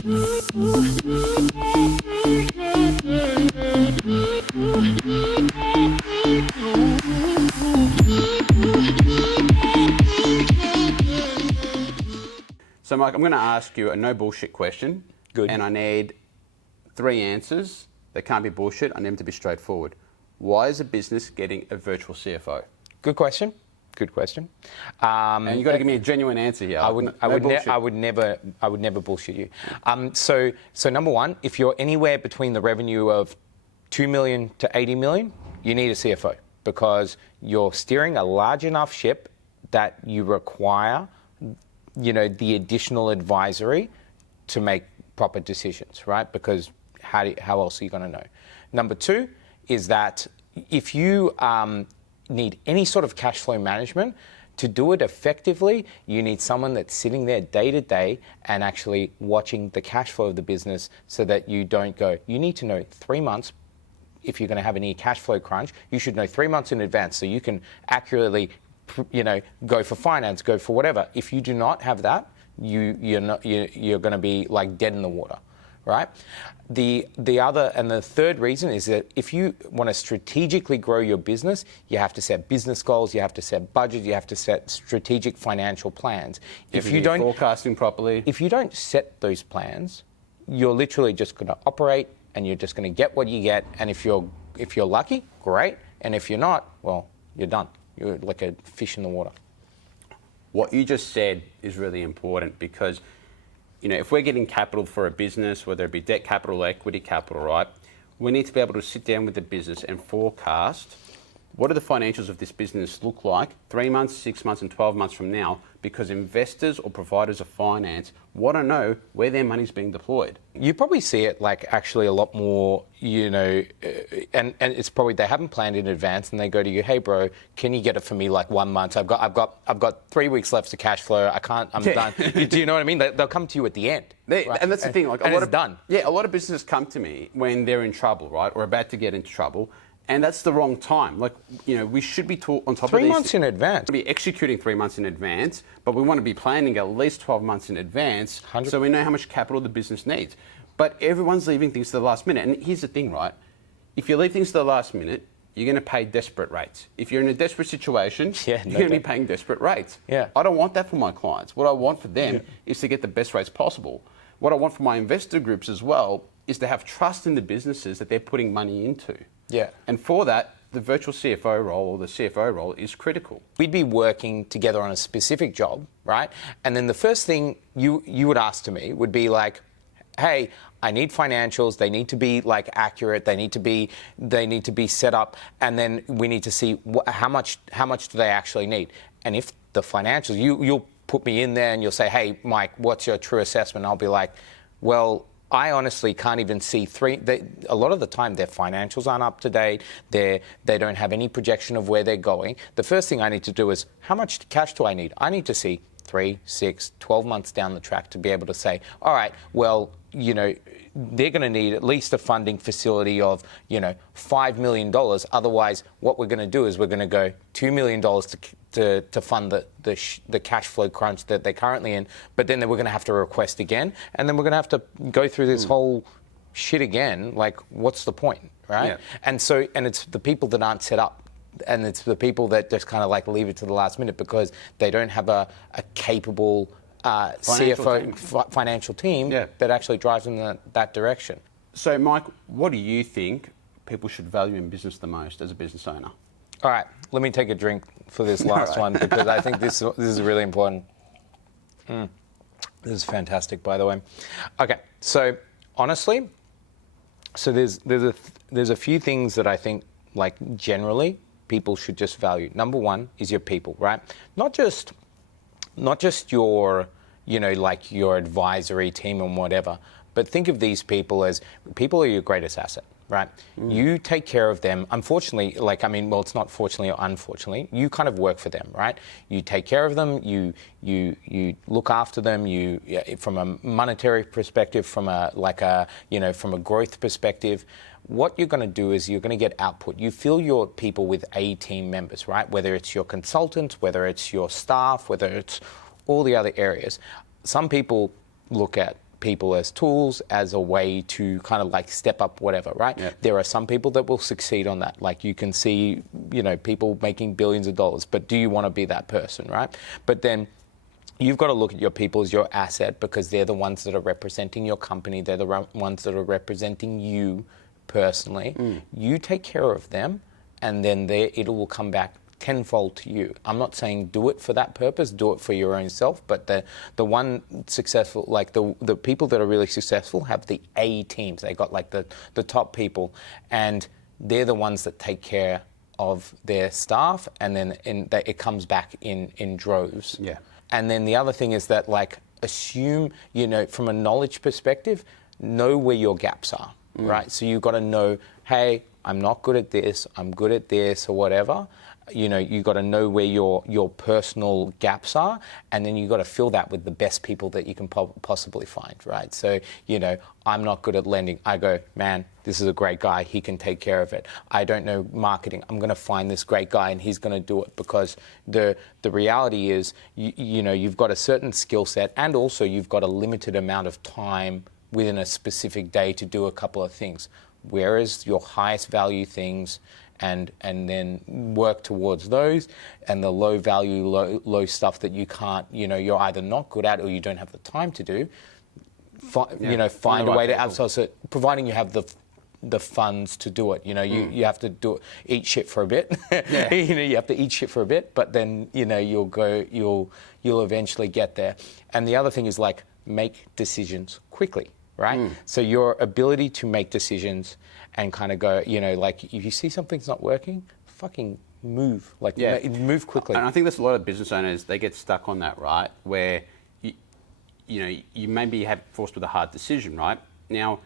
So, Mike, I'm going to ask you a no bullshit question. Good. And I need 3 answers. They can't be bullshit. I need them to be straightforward. Why is a business getting a virtual CFO? Good question. Good question. And you've got to give me a genuine answer here. I would never bullshit you. So number one, if you're anywhere between the revenue of 2 million to 80 million, you need a CFO because you're steering a large enough ship that you require, the additional advisory to make proper decisions, right? Because how else are you going to know? Number two is that if you need any sort of cash flow management, to do it effectively, you need someone that's sitting there day to day and actually watching the cash flow of the business so that you don't go, you need to know 3 months. If you're going to have any cash flow crunch, you should know 3 months in advance so you can accurately, go for finance, go for whatever. If you do not have that, you're going to be like dead in the water, right? The other and the third reason is that if you want to strategically grow your business, you have to set business goals, you have to set budget, you have to set strategic financial plans. If you don't forecasting properly, if you don't set those plans, you're literally just going to operate and you're just going to get what you get. And if you're lucky, great. And if you're not, well, you're done. You're like a fish in the water. What you just said is really important because, if we're getting capital for a business, whether it be debt capital or equity capital, right, we need to be able to sit down with the business and forecast what do the financials of this business look like 3 months, 6 months and 12 months from now, because investors or providers of finance want to know where their money's being deployed. You probably see it like actually a lot more, and it's probably they haven't planned in advance and they go to you, hey bro, can you get it for me like 1 month? I've got 3 weeks left to cash flow. I'm done. Do you know what I mean? They'll come to you at the end. Right? And that's the thing. Like done. Yeah, a lot of businesses come to me when they're in trouble, right, or about to get into trouble. And that's the wrong time. Like, we should be on top of these. 3 months in advance. We be executing 3 months in advance, but we want to be planning at least 12 months in advance 100%. So we know how much capital the business needs. But everyone's leaving things to the last minute. And here's the thing, right? If you leave things to the last minute, you're going to pay desperate rates. If you're in a desperate situation, you're going to be paying desperate rates. Yeah. I don't want that for my clients. What I want for them is to get the best rates possible. What I want for my investor groups as well is to have trust in the businesses that they're putting money into. Yeah. And for that, the virtual CFO role or the CFO role is critical. We'd be working together on a specific job, right? And then the first thing you would ask to me would be like, hey, I need financials. They need to be like accurate. They need to be set up. And then we need to see how much do they actually need. And if the financials, you'll put me in there and you'll say, hey, Mike, what's your true assessment? I'll be like, well, I honestly can't even see a lot of the time their financials aren't up to date. They don't have any projection of where they're going. The first thing I need to do is, how much cash do I need? I need to see 3, 6, 12 months down the track to be able to say, all right, well, they're going to need at least a funding facility of, $5 million. Otherwise, what we're going to do is we're going to go $2 million to fund the cash flow crunch that they're currently in. But then we're going to have to request again. And then we're going to have to go through this whole shit again. Like, what's the point, right? Yeah. And it's the people that aren't set up. And it's the people that just kind of like leave it to the last minute because they don't have a capable financial team that actually drives them in that direction. So, Mike, what do you think people should value in business the most as a business owner? All right, let me take a drink for this last one because I think this is really important. This is fantastic, by the way. Okay, so honestly, there's a few things that I think like generally people should just value. Number one is your people, right? Not just your, like your advisory team and whatever, but think of these people as people are your greatest asset, right? You take care of them. Unfortunately, it's not fortunately or unfortunately, you kind of work for them, right? You take care of them, you look after them, from a monetary perspective, from a growth perspective. What you're going to do is you're going to get output. You fill your people with A team members, right? Whether it's your consultants, whether it's your staff, whether it's all the other areas. Some people look at people as tools, as a way to kind of like step up whatever, right? Yeah. There are some people that will succeed on that. Like you can see, people making billions of dollars, but do you want to be that person, right? But then you've got to look at your people as your asset, because they're the ones that are representing your company. They're the ones that are representing you personally. You take care of them, and then it will come back tenfold to you. I'm not saying do it for that purpose, do it for your own self, but the one successful, like the people that are really successful have the A teams. They got like the top people, and they're the ones that take care of their staff, and then it comes back in droves. Yeah. And then the other thing is that, like, assume, from a knowledge perspective, know where your gaps are, right? So you've got to know, hey, I'm not good at this, I'm good at this, or whatever. You've got to know where your personal gaps are, and then you've got to fill that with the best people that you can possibly find, right? So, I'm not good at lending. I go, man, this is a great guy. He can take care of it. I don't know marketing. I'm going to find this great guy, and he's going to do it, because the reality is, you've got a certain skill set, and also you've got a limited amount of time within a specific day to do a couple of things. Where is your highest value things? And then work towards those, and the low value, low stuff that you can't, you're either not good at or you don't have the time to do. Find a way to outsource it, providing you have the funds to do it. You have to do it, eat shit for a bit. Yeah. You have to eat shit for a bit, but then you'll eventually get there. And the other thing is, like, make decisions quickly. Right? So your ability to make decisions and kind of go, like, if you see something's not working, fucking move. Like, move quickly. And I think there's a lot of business owners, they get stuck on that, right? Where, you maybe have forced with a hard decision, right? Now,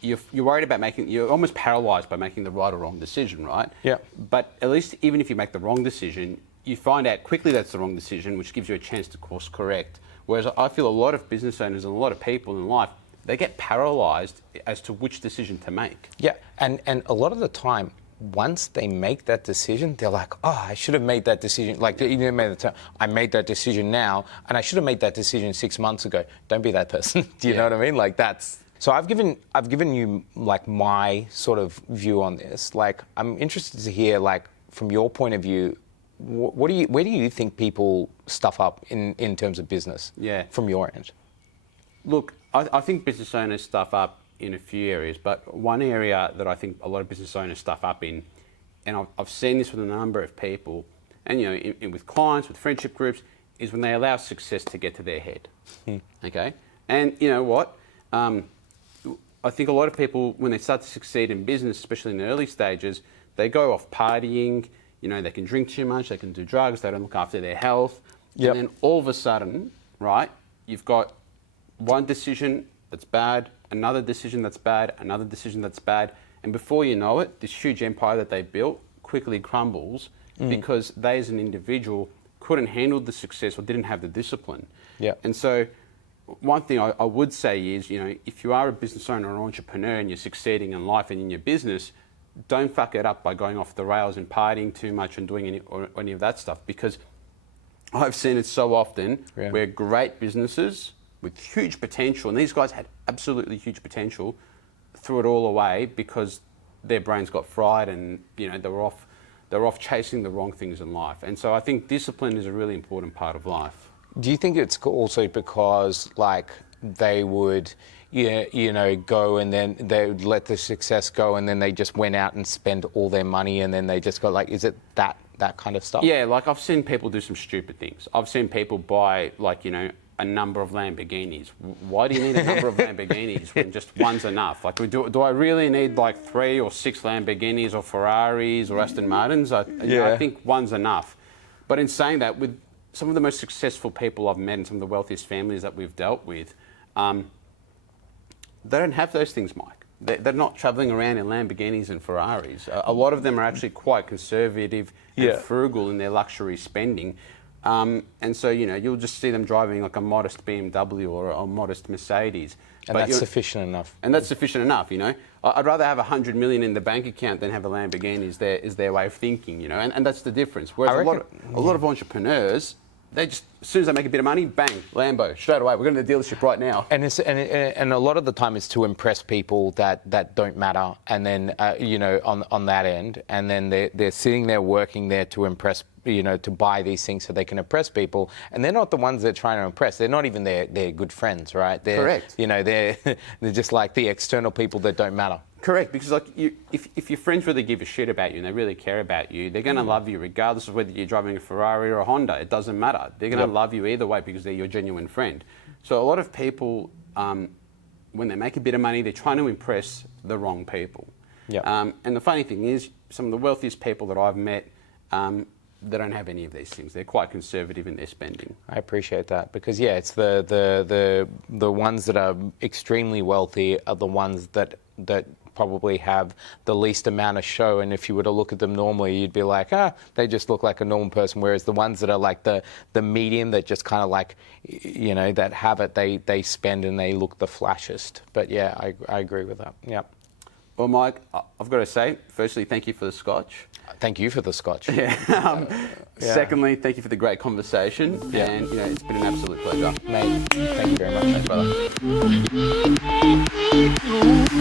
you're worried about you're almost paralyzed by making the right or wrong decision, right? Yeah. But at least even if you make the wrong decision, you find out quickly that's the wrong decision, which gives you a chance to course correct. Whereas I feel a lot of business owners and a lot of people in life, they get paralyzed as to which decision to make. Yeah, and a lot of the time, once they make that decision, they're like, oh, I should have made that decision. Like, I made that decision now, and I should have made that decision 6 months ago. Don't be that person. Do you know what I mean? Like, that's... So I've given you, like, my sort of view on this. Like, I'm interested to hear, like, from your point of view, where do you think people stuff up in terms of business? Yeah. From your end? Look, I think business owners stuff up in a few areas, but one area that I think a lot of business owners stuff up in, and I've seen this with a number of people, and with clients, with friendship groups, is when they allow success to get to their head. Okay? And you know what? I think a lot of people, when they start to succeed in business, especially in the early stages, they go off partying, they can drink too much, they can do drugs, they don't look after their health. Yep. And then all of a sudden, right, you've got one decision that's bad, another decision that's bad, another decision that's bad, and before you know it, this huge empire that they built quickly crumbles because they as an individual couldn't handle the success or didn't have the discipline. Yeah. And so one thing I would say is, if you are a business owner or entrepreneur and you're succeeding in life and in your business, don't fuck it up by going off the rails and partying too much and doing any of that stuff, because I've seen it so often where great businesses with huge potential, and these guys had absolutely huge potential, threw it all away because their brains got fried and they're off chasing the wrong things in life. And so I think discipline is a really important part of life. Do you think it's also because, like, they would go and then they would let the success go and then they just went out and spent all their money and then they just got, like, is it that kind of stuff? Yeah, like I've seen people do some stupid things. I've seen people buy, like, a number of Lamborghinis. Why do you need a number of Lamborghinis when just one's enough? Like, do I really need like 3 or 6 Lamborghinis or Ferraris or Aston Martins? I think one's enough. But in saying that, with some of the most successful people I've met and some of the wealthiest families that we've dealt with, they don't have those things, Mike. They're not travelling around in Lamborghinis and Ferraris. A lot of them are actually quite conservative and frugal in their luxury spending. And so, you'll just see them driving like a modest BMW or a modest Mercedes. And that's sufficient enough. And that's sufficient enough, I'd rather have 100 million in the bank account than have a Lamborghini is their way of thinking, and that's the difference. Whereas a lot of entrepreneurs, they just, as soon as they make a bit of money, bang, Lambo, straight away. We're going to the dealership right now. And a lot of the time it's to impress people that don't matter, and then on that end, and then they're sitting there working there to impress, to buy these things so they can impress people, and they're not the ones they're trying to impress. They're not even their good friends, right? Correct. They're just like the external people that don't matter. Correct, because like if your friends really give a shit about you and they really care about you, they're going to love you regardless of whether you're driving a Ferrari or a Honda. It doesn't matter. They're going to love you either way because they're your genuine friend. So a lot of people, when they make a bit of money, they're trying to impress the wrong people. Yeah. And the funny thing is, some of the wealthiest people that I've met, they don't have any of these things. They're quite conservative in their spending. I appreciate that because it's the ones that are extremely wealthy are the ones that probably have the least amount of show, and if you were to look at them normally, you'd be like, they just look like a normal person. Whereas the ones that are like the medium, that just kind of like, that have it, they spend and they look the flashiest. But yeah, I agree with that. Yeah. Well, Mike, I've got to say, firstly, thank you for the scotch. Thank you for the scotch. Yeah. Secondly, thank you for the great conversation. Yeah. And it's been an absolute pleasure. Mate, thank you very much. Thanks, brother.